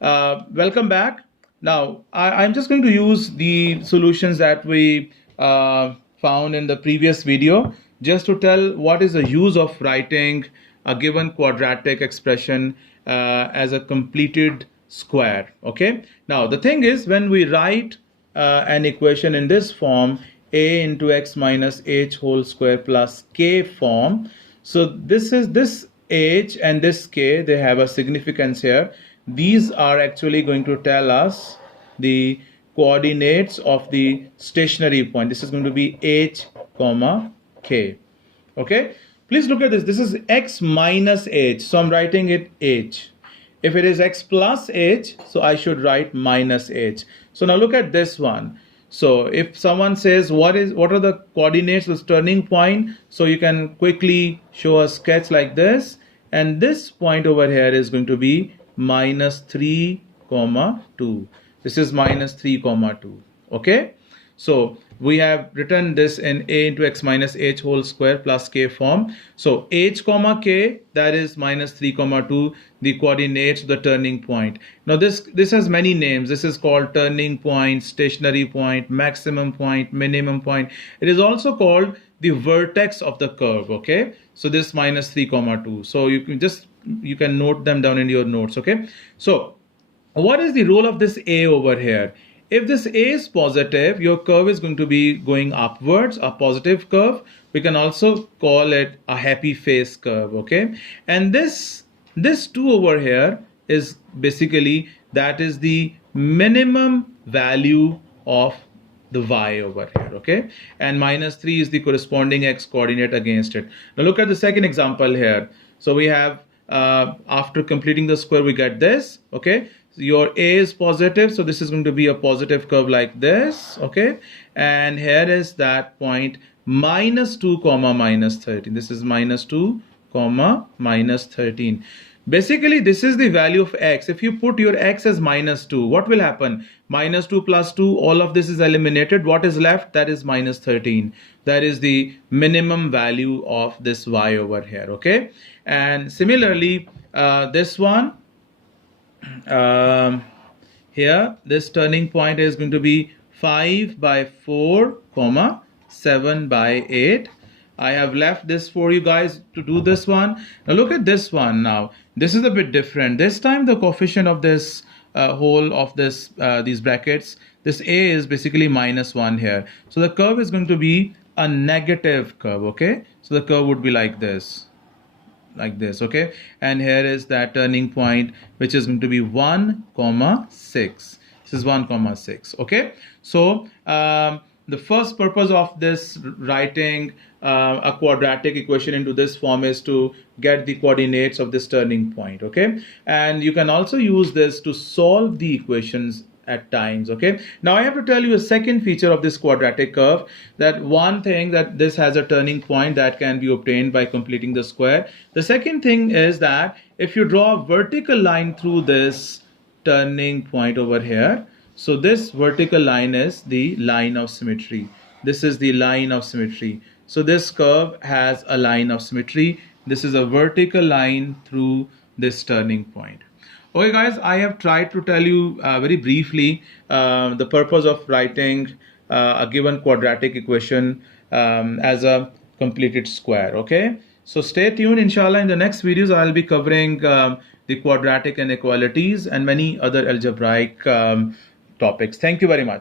Welcome back. Now, I'm just going to use the solutions that we found in the previous video just to tell what is the use of writing a given quadratic expression as a completed square. Okay. Now, the thing is, when we write an equation in this form, a into x minus h whole square plus k form, so this h and this k, they have a significance here. These are actually going to tell us the coordinates of the stationary point. This is going to be h comma k. Okay, please look at this. This is x minus h, so I'm writing it h. If it is x plus h, so I should write minus h. So now look at this one. So if someone says what are the coordinates of this turning point, so you can quickly show a sketch like this, and this point over here is going to be minus 3 comma 2. This is minus 3 comma 2. Okay, so we have written this in a into x minus h whole square plus k form. So h comma k, that is minus 3 comma 2, the coordinates of the turning point. Now this has many names. This is called turning point, stationary point, maximum point, minimum point. It is also called the vertex of the curve. Okay, so this minus 3 comma 2. So you can note them down in your notes. Okay, so what is the role of this a over here? If this a is positive, your curve is going to be going upwards, a positive curve. We can also call it a happy face curve, okay? And this 2 over here is basically, that is the minimum value of the y over here, okay? And minus 3 is the corresponding x coordinate against it. Now look at the second example here. So we have, after completing the square, we get this, okay? Your a is positive, so this is going to be a positive curve like this, okay? And here is that point minus 2 comma minus 13. This is minus 2 comma minus 13. Basically, this is the value of x. If you put your x as minus 2, what will happen? Minus 2 plus 2, all of this is eliminated. What is left? That is minus 13. That is the minimum value of this y over here, okay? And similarly, this one, here this turning point is going to be 5 by 4 comma 7 by 8. I have left this for you guys to do this one. Now look at this one. Now this is a bit different. This time the coefficient of this whole of this these brackets, this a is basically minus 1 here. So the curve is going to be a negative curve, okay? So the curve would be like this, okay? And here is that turning point, which is going to be 1 comma 6. This is 1 comma 6, okay? So the first purpose of this writing a quadratic equation into this form is to get the coordinates of this turning point, okay? And you can also use this to solve the equations at times, okay? Now I have to tell you a second feature of this quadratic curve, that one thing, that this has a turning point that can be obtained by completing the square. The second thing is that if you draw a vertical line through this turning point over here, so this vertical line is the line of symmetry. This is the line of symmetry. So this curve has a line of symmetry. This is a vertical line through this turning point. Okay guys, I have tried to tell you very briefly the purpose of writing a given quadratic equation as a completed square, okay? So stay tuned. Inshallah, in the next videos I'll be covering the quadratic inequalities and many other algebraic topics. Thank you very much.